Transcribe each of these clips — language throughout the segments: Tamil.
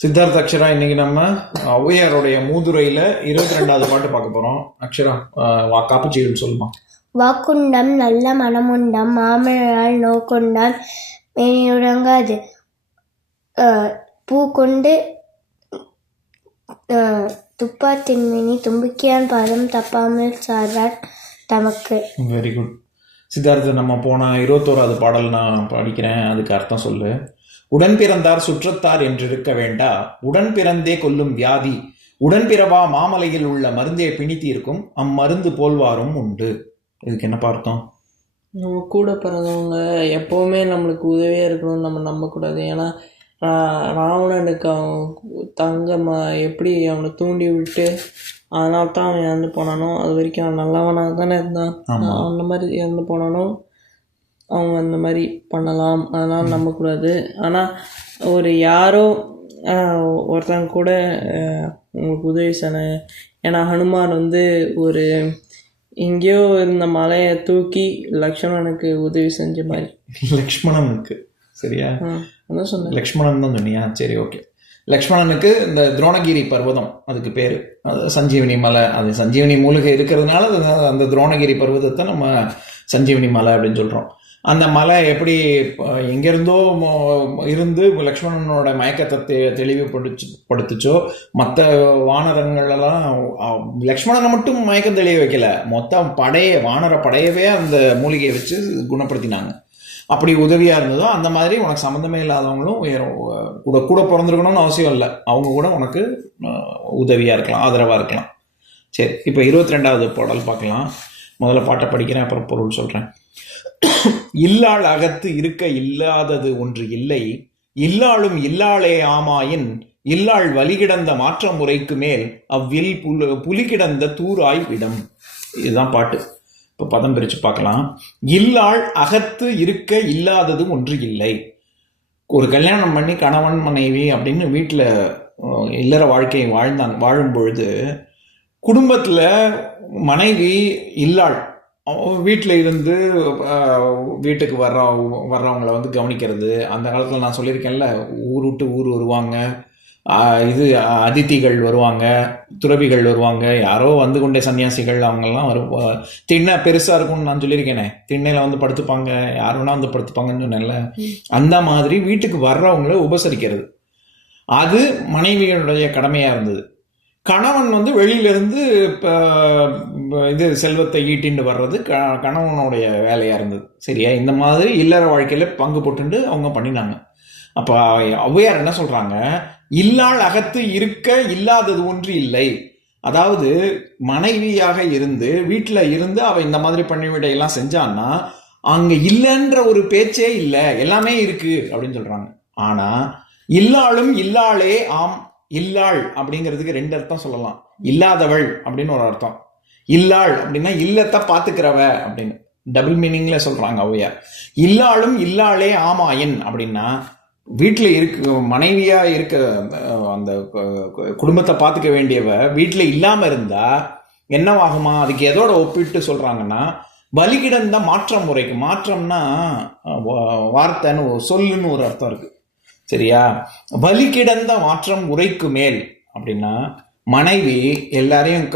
சித்தார்த்த அக்ஷரா, இன்னைக்கு நம்ம ஔவையாருடைய மூதுரையில 22வது பாட்டு பார்க்க போறோம். அக்ஷரா, காப்புச்சீர்கள் சொல்லுமா. வாக்குண்டம் நல்ல மனமுண்டம் மாமழால் நோக்கொண்டால் மேனியுறங்காது பூ கொண்டு துப்பாத்தின்மினி தும்பிக்கையான் பாதம் தப்பாமல் சார்றார் தமக்கு. Very good Siddhartha. நம்ம போன 21வது பாடல் நான் படிக்கிறேன், அதுக்கு அர்த்தம் சொல்லு. உடன் பிறந்தார் சுற்றத்தார் என்றிருக்க வேண்டா, உடன் பிறந்தே கொல்லும் வியாதி உடன்பிறவா மாமலையில் உள்ள மருந்தே பிணித்தீர்க்கும் அம்மருந்து போல்வாரும் உண்டு. இதுக்கு என்ன பார்த்தோம்? நம்ம கூட பிறந்தவங்க எப்போவுமே நம்மளுக்கு உதவியாக இருக்கணும்னு நம்ம நம்பக்கூடாது. ஏன்னா ராவணனுக்கு அவன் எப்படி அவனை தூண்டி விட்டு அதனால தான் அவன் இறந்து போனானோ, அது வரைக்கும் அவன் நல்லவனாக தானே இருந்தான். அந்த மாதிரி இறந்து போனானோ அவங்க அந்த மாதிரி பண்ணலாம், அதனால் நம்பக்கூடாது. ஆனால் ஒரு யாரோ ஒருத்தங்க கூட உங்களுக்கு உதவி செய்ய, ஏன்னா ஹனுமான் ஒரு எங்கேயோ இருந்த மலையை தூக்கி லக்ஷ்மணனுக்கு உதவி செஞ்ச மாதிரி. லக்ஷ்மணனுக்கு சரியா அதான் சொன்னேன், லக்ஷ்மணன் தான் சொன்னியா? சரி, ஓகே. லக்ஷ்மணனுக்கு இந்த துரோணகிரி பர்வதம், அதுக்கு பேர் அது சஞ்சீவனி மலை. அது சஞ்சீவனி மூலிகை இருக்கிறதுனால அந்த துரோணகிரி பர்வதத்தை நம்ம சஞ்சீவனி மலை அப்படின்னு சொல்கிறோம். அந்த மலை எப்படி எங்கேருந்தோ இருந்து லக்ஷ்மணனோட மயக்கத்தை தெளிவுபடுத்துச்சோ, மற்ற வானரங்களெல்லாம் லக்ஷ்மணனை மட்டும் மயக்கம் தெளிய வைக்கல, மொத்த வானர படையவே அந்த மூலிகையை வச்சு குணப்படுத்தினாங்க. அப்படி உதவியாக இருந்ததோ அந்த மாதிரி உனக்கு சம்மந்தமே இல்லாதவங்களும் கூட கூட பிறந்திருக்கணும்னு அவசியம் இல்லை, அவங்க கூட உனக்கு உதவியாக இருக்கலாம், ஆதரவாக இருக்கலாம். சரி, இப்போ 22வது பாடல் பார்க்கலாம். முதல்ல பாட்டை படிக்கிறேன், அப்புறம் பொருள் சொல்கிறேன். இல்லாள் அகத்து இருக்க இல்லாதது ஒன்று இல்லை, இல்லாளும் இல்லாளே ஆமாயின் இல்லாள் வலிகிடந்த மாற்ற முறைக்கு மேல் அவ்வில் புலிகிடந்த தூராய் விடம். இதுதான் பாட்டு. இப்போ பதம் பிரித்து பார்க்கலாம். இல்லாள் அகத்து இருக்க இல்லாதது ஒன்று இல்லை. ஒரு கல்யாணம் பண்ணி கணவன் மனைவி அப்படின்னு வீட்டில் இல்லற வாழ்க்கையை வாழும் பொழுது குடும்பத்தில் மனைவி இல்லாள் வீட்டில் இருந்து வீட்டுக்கு வர்றவங்களை கவனிக்கிறது. அந்த காலத்தில் நான் சொல்லியிருக்கேன்ல, ஊர் விட்டு ஊர் வருவாங்க, அதிதிகள் வருவாங்க, துறவிகள் வருவாங்க, யாரோ வந்து கொண்டே சன்னியாசிகள் அவங்கெல்லாம் திண்ணை பெருசாக இருக்கும்னு நான் சொல்லியிருக்கேனே, திண்ணையில் படுத்துப்பாங்க, யார் வேணா படுத்துப்பாங்கன்னு சொன்னேன்ல. அந்த மாதிரி வீட்டுக்கு வர்றவங்கள உபசரிக்கிறது அது மனைவிகளுடைய கடமையாக இருந்தது. கணவன் வெளியிலிருந்து செல்வத்தை ஈட்டின்னு வர்றது கணவனுடைய வேலையாக இருந்தது. சரியா? இந்த மாதிரி இல்லற வாழ்க்கையில் பங்கு போட்டுண்டு அவங்க பண்ணினாங்க. அப்போ ஔவையார் என்ன சொல்கிறாங்க? இல்லாள் அகத்து இருக்க இல்லாதது ஒன்று இல்லை. அதாவது மனைவியாக இருந்து வீட்டில் இருந்து அவள் இந்த மாதிரி பண்ணிவிடையெல்லாம் செஞ்சான்னா அங்கே இல்லைன்ற ஒரு பேச்சே இல்லை, எல்லாமே இருக்கு அப்படின்னு சொல்கிறாங்க. ஆனால் இல்லாளும் இல்லாளே ஆம். இல்லாள் அப்படிங்கிறதுக்கு 2 அர்த்தம் சொல்லலாம். இல்லாதவள் அப்படின்னு ஒரு அர்த்தம், இல்லாள் அப்படின்னா இல்லத்தை பார்த்துக்கிறவ அப்படின்னு டபுள் மீனிங்ல சொல்றாங்க ஔவையார். இல்லாளும் இல்லாளே ஆமாயின் அப்படின்னா வீட்டில் மனைவியா இருக்க அந்த குடும்பத்தை பார்த்துக்க வேண்டியவ வீட்டில் இல்லாம இருந்தா என்னவாகுமா? அதுக்கு எதோட ஒப்பிட்டு சொல்றாங்கன்னா, வலிகிடந்த மாற்றம் முறைக்கு. மாற்றம்னா வார்த்தைன்னு சொல்லுன்னு ஒரு அர்த்தம் இருக்கு. சரியா? வலி கிடந்த மாற்றம் உரைக்கு மேல் அப்படின்னா மனைவி எல்லாரையும்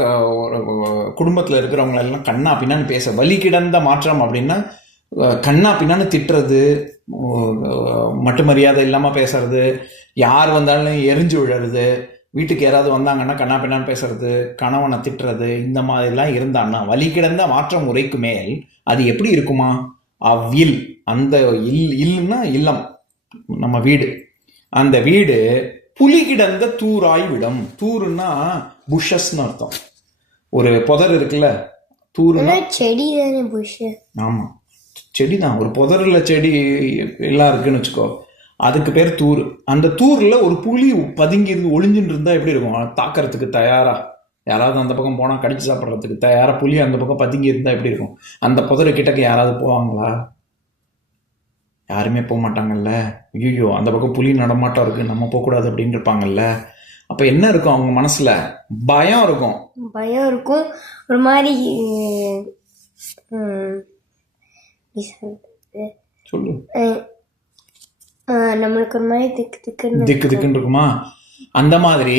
குடும்பத்தில் இருக்கிறவங்க எல்லாம் கண்ணா பின்னான்னு பேச. வலி கிடந்த மாற்றம் அப்படின்னா கண்ணா பின்னான்னு திட்டுறது, மட்டு மரியாதை இல்லாமல் பேசுறது, யார் வந்தாலும் எரிஞ்சு விழுறது, வீட்டுக்கு யாராவது வந்தாங்கன்னா கண்ணா பின்னான்னு பேசுறது, கணவனை திட்டுறது, இந்த மாதிரிலாம் இருந்தான்னா வலி கிடந்த மாற்றம் உரைக்கு மேல் அது எப்படி இருக்குமா? அவ்வில் அந்த இல்லுன்னா இல்லம், நம்ம வீடு, அந்த வீடு புலி கிடந்த தூராய் விடும். தூருன்னா புஷஸ்ன்னு அர்த்தம். ஒரு புதர் இருக்குல்ல, தூருன்னா செடி தானே. புஷ் ஆமா, செடி தான். ஒரு புதர்ல செடி எல்லாம் இருக்குன்னு வச்சுக்கோ, அதுக்கு பேர் தூர். அந்த தூர்ல ஒரு புலி பதுங்கி ஒளிஞ்சுட்டு இருந்தா எப்படி இருக்கும்? தாக்கிறதுக்கு தயாரா, யாராவது அந்த பக்கம் போனா கடிச்சு சாப்பிட்றதுக்கு தயாரா புலி அந்த பக்கம் பதுங்கி இருந்தா எப்படி இருக்கும்? அந்த புதர் கிட்டக்கு யாராவது போவாங்களா? யாருமே போக மாட்டாங்கல்ல. ஐயோ, அந்த பக்கம் புலி நடமாட்டம் இருக்கு, நம்ம போகக்கூடாது அப்படின்னு இருப்பாங்கல்ல. அப்ப என்ன இருக்கும் அவங்க மனசுல? பயம் இருக்கும். பயம் இருக்கும். ஒரு மாதிரி சொல்லு. நம்மளுக்கு ஒரு மாதிரி திக்கு திக்குன்னு இருக்குமா? அந்த மாதிரி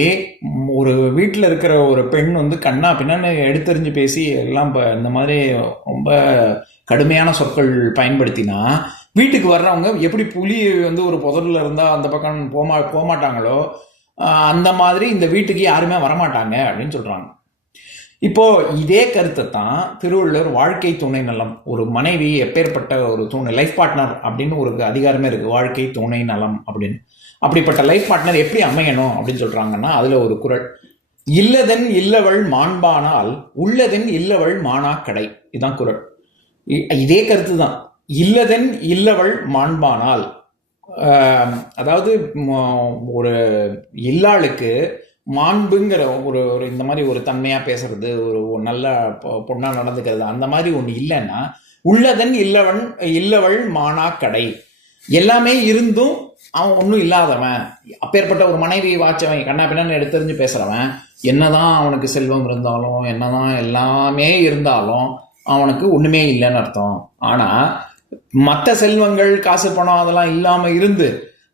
ஒரு வீட்டில் இருக்கிற ஒரு பெண் வந்து கண்ணா பின்னான்னு எடுத்தெறிஞ்சு பேசி எல்லாம் இந்த மாதிரி ரொம்ப கடுமையான சொற்கள் பயன்படுத்தினா வீட்டுக்கு வர்றவங்க எப்படி புலி வந்து ஒரு புதர்ல இருந்தால் அந்த பக்கம் போகமாட்டாங்களோ அந்த மாதிரி இந்த வீட்டுக்கு யாருமே வரமாட்டாங்க அப்படின்னு சொல்றாங்க. இப்போ இதே கருத்தை தான் திருவள்ளுவர் வாழ்க்கை துணை நலம், ஒரு மனைவி எப்பேற்பட்ட ஒரு துணை லைஃப் பார்ட்னர் அப்படின்னு ஒரு அதிகாரமே இருக்கு, வாழ்க்கை துணை நலம் அப்படின்னு. அப்படிப்பட்ட லைஃப் பார்ட்னர் எப்படி அமையணும் அப்படின்னு சொல்றாங்கன்னா அதுல ஒரு குறள், இல்லதென் இல்லவள் மாண்பானால் உள்ளதென் இல்லவள் மானா கடை. இதுதான் குறள். இதே கருத்து தான். இல்லதென் இல்லவள் மாண்பானால், அதாவது ஒரு இல்லாளுக்கு மாண்புங்கிற ஒரு ஒரு இந்த மாதிரி ஒரு தன்மையா பேசுறது, ஒரு நல்ல பொண்ணா நடந்துக்கிறது, அந்த மாதிரி ஒண்ணு இல்லைன்னா உள்ளதன் இல்லவள் மானா கடை. எல்லாமே இருந்தும் அவன் ஒன்றும் இல்லாதவன், அப்பேற்பட்ட ஒரு மனைவி வாச்சவன் கண்ணா பின்னான்னு எடுத்தறிஞ்சு பேசுறவன், என்னதான் அவனுக்கு செல்வம் இருந்தாலும் என்னதான் எல்லாமே இருந்தாலும் அவனுக்கு ஒண்ணுமே இல்லைன்னு அர்த்தம். ஆனா மற்ற செல்வங்கள் காசு பணம் அதெல்லாம் இல்லாம இருந்து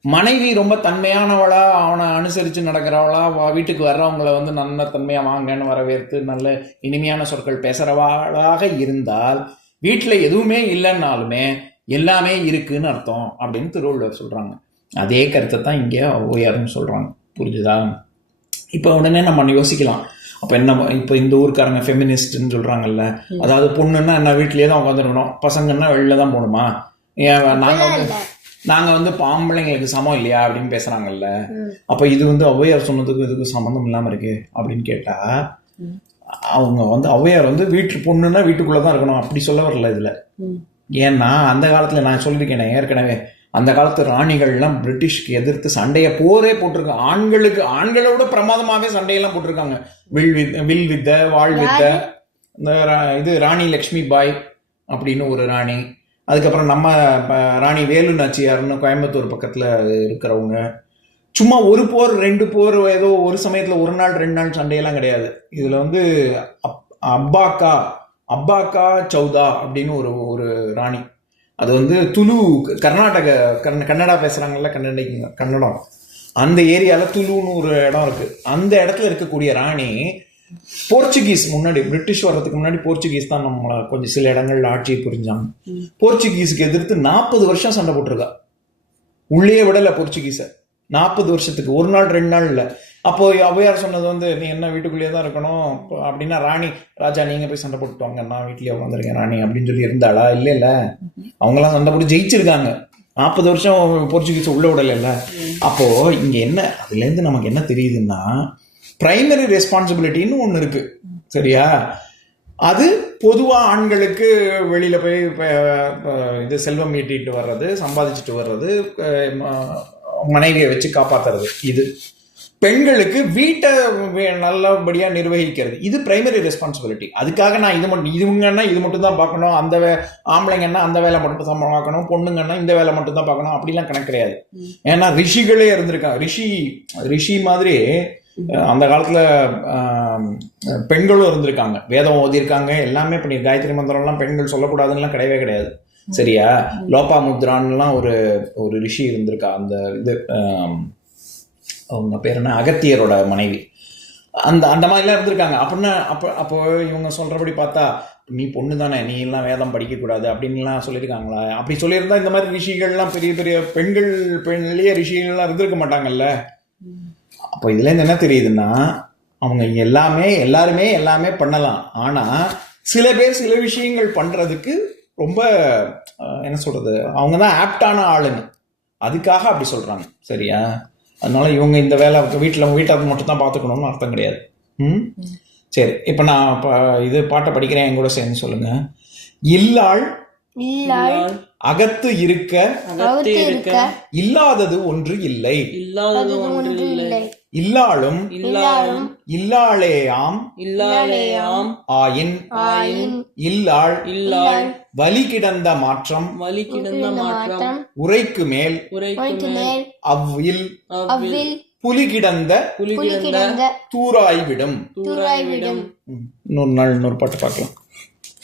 மனைவி ரொம்ப தன்மையானவளா அவனை அனுசரித்து நடக்கிறவளா, வீட்டுக்கு வர்றவங்களை வந்து நல்ல தன்மையாக வாங்கன்னு வரவேற்று நல்ல இனிமையான சொற்கள் பேசுகிறவளாக இருந்தால் வீட்டில் எதுவுமே இல்லைன்னாலுமே எல்லாமே இருக்குன்னு அர்த்தம் அப்படின்னு திருவள்ளுவர் சொல்கிறாங்க. அதே கருத்தை தான் இங்கே ஔவையார்னு சொல்கிறாங்க. புரிஞ்சுதா? இப்போ உடனே நம்ம யோசிக்கலாம், அப்போ என்ன, இப்போ இந்த ஊருக்காரங்க ஃபெமினிஸ்ட்னு சொல்கிறாங்கல்ல, அதாவது பொண்ணுன்னா என்ன வீட்லேயே தான் உட்காந்துருக்கணும், பசங்கன்னா வெளில தான் போகணுமா, நாங்கள் வந்து ஆம்பளைங்களுக்கு சமம் இல்லையா அப்படின்னு பேசுகிறாங்கல்ல. அப்போ இது வந்து ஔவையார் சொன்னதுக்கும் இதுக்கும் சம்மந்தம் இல்லாமல் இருக்கு அப்படின்னு கேட்டால், அவங்க வந்து ஔவையார் வந்து பொண்ணுன்னா வீட்டுக்குள்ளே தான் இருக்கணும் அப்படி சொல்ல வரல இதில். ஏன்னா அந்த காலத்தில் நான் சொல்லியிருக்கேன் ஏற்கனவே, அந்த காலத்து ராணிகள்லாம் பிரிட்டிஷ்க்கு எதிர்த்து போரே போட்டிருக்காங்க. ஆண்களோட பிரமாதமாகவே சண்டையெல்லாம் போட்டிருக்காங்க. வில் வித்த வாழ் வித்த. இந்த இது ராணி லக்ஷ்மி பாய் அப்படின்னு ஒரு ராணி, அதுக்கப்புறம் நம்ம ராணி வேலு நாச்சியார்னு கோயம்புத்தூர் பக்கத்தில் இருக்கிறவங்க, சும்மா ஒரு போர் 2 போர் ஏதோ ஒரு சமயத்தில் 1 நாள் 2 நாள் சண்டையெல்லாம் கிடையாது. இதில் வந்து அப்பாக்கா சௌதா அப்படின்னு ஒரு ராணி, அது வந்து துளு கன்னடா பேசுகிறாங்கல்ல, கன்னடம், அந்த ஏரியாவில் துளுன்னு ஒரு இடம் இருக்குது. அந்த இடத்துல இருக்கக்கூடிய ராணி போர்ச்சுகீஸ் முன்னாடி, பிரிட்டிஷ் வர்றதுக்கு முன்னாடி போர்ச்சுகீஸ் தான் நம்மளை கொஞ்சம் சில இடங்கள்ல ஆட்சியை புரிஞ்சாங்க. போர்ச்சுகீஸுக்கு எதிர்த்து 40 வருஷம் சண்டை போட்டிருக்கா. உள்ளே விடலை போர்ச்சுகீஸை 40 வருஷத்துக்கு, 1 நாள் 2 நாள் இல்லை. அப்போ ஔவையார் சொன்னது வந்து நீ என்ன வீட்டுக்குள்ளேயே தான் இருக்கணும் அப்படின்னா, ராஜா நீங்க போய் சண்டை போட்டுவாங்க, நான் வீட்லயே உட்காந்துருக்கேன் ராணி அப்படின்னு சொல்லி இருந்தாளா? இல்ல அவங்கெல்லாம் சண்டை போட்டு ஜெயிச்சிருக்காங்க. 40 வருஷம் போர்ச்சுகீஸ் உள்ள விடல. அப்போ இங்க என்ன, அதுல இருந்து நமக்கு என்ன தெரியுதுன்னா, பிரைமரி ரெஸ்பான்சிபிலிட்டின்னு ஒன்று இருக்கு, சரியா? அது பொதுவாக ஆண்களுக்கு வெளியில போய் இது செல்வம் ஈட்டிட்டு வர்றது, சம்பாதிச்சுட்டு வர்றது, மனைவியை வச்சு காப்பாத்துறது. இது பெண்களுக்கு வீட்டை நல்லபடியா நிர்வகிக்கிறது, இது பிரைமரி ரெஸ்பான்சிபிலிட்டி. அதுக்காக நான் இவங்கன்னா இது மட்டும் தான் பார்க்கணும், ஆம்பளைங்கன்னா அந்த வேலை மட்டும் தான் பார்க்கணும், பொண்ணுங்கன்னா இந்த வேலை மட்டும் தான் பார்க்கணும் அப்படிலாம் கணக்கு கிடையாது. ஏன்னா ரிஷிகளே இருந்திருக்காங்க. ரிஷி மாதிரி அந்த காலத்துல பெண்களும் இருந்திருக்காங்க, வேதம் ஓதியிருக்காங்க, எல்லாமே பண்ணி காயத்ரி மந்திரம்லாம் பெண்கள் சொல்லக்கூடாதுன்னு கிடையவே கிடையாது, சரியா? லோபாமுத்ரான்லாம் ஒரு ரிஷி இருந்திருக்கா. அந்த இது அவங்க பேர் என்ன, அகத்தியரோட மனைவி, அந்த மாதிரிலாம் இருந்திருக்காங்க. அப்படின்னா அப்போ இவங்க சொல்றபடி பார்த்தா நீ பொண்ணு தானே, நீ எல்லாம் வேதம் படிக்க கூடாது அப்படின்லாம் சொல்லியிருக்காங்களா? அப்படி சொல்லியிருந்தா இந்த மாதிரி ரிஷிகள்லாம் பெரிய பெரிய பெண்ணிலேயே ரிஷிகள்லாம் இருந்திருக்க மாட்டாங்கல்ல. அப்போ இதுல இருந்து என்ன தெரியுதுன்னா, அவங்க எல்லாருமே எல்லாமே பண்ணலாம். ஆனா சில பேர் சில விஷயங்கள் பண்றதுக்கு ரொம்ப என்ன சொல்றது, அவங்க தான் ஆப்டான ஆளுங்க, அதுக்காக அப்படி சொல்றாங்க, சரியா? அதனால இவங்க இந்த வேலை வீட்டை மட்டும் தான் பார்த்துக்கணும்னு அர்த்தம் கிடையாது. சரி, இப்போ நான் இது பாட்டை படிக்கிறேன், என் கூட சேர்ந்து சொல்லுங்க. இல்லாள் அகத்து இருக்க இல்லாதது ஒன்று இல்லை, இல்லாளும் இல்லாளேயாம் ஆயின் இல்லாள் வலி கிடந்த மாற்றம் உரைக்கு மேல் அவ்வில் புலி கிடந்த தூராய்விடும். இன்னொரு நாள் இன்னொரு பாட்டு பார்க்கலாம்.